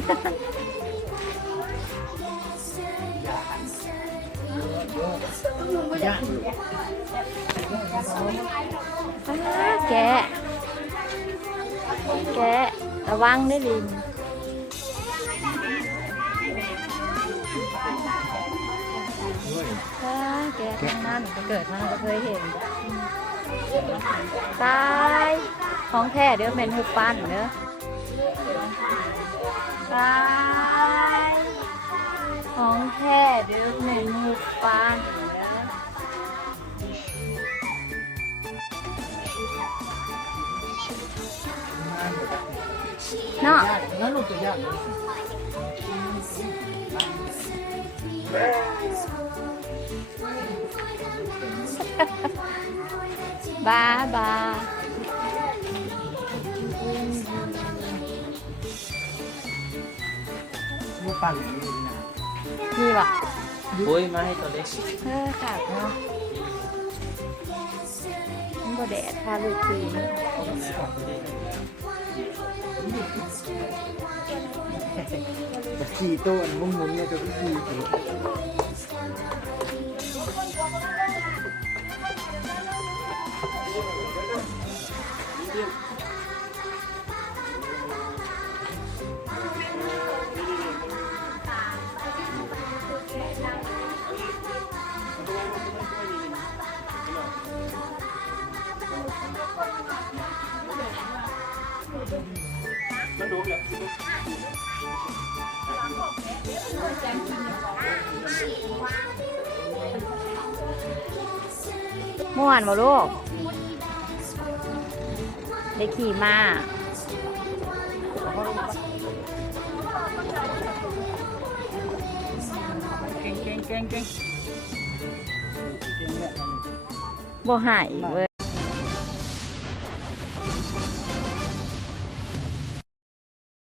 แกะแกะระวังได้ลิงแกะทางนั้นก็เกิดมาก็เคยเห็นตายของแท้เดี๋ยวเป็นหุบปั้นเด้อตายของแท้เดี๋ยวเป็นหุบปั้นเนาะแล้วลูกจะยากบาบาลูกปั่นมีบ่โอ้ยมาให้ตัวเล็กค่ะเนาะมันก็แดดพาลูกตีขี่โต้นมุ้งมุ้งเนี่ยจะขี่ม่วนบ่ลูกได้ขี่มาเก่งบ่หายเว้ย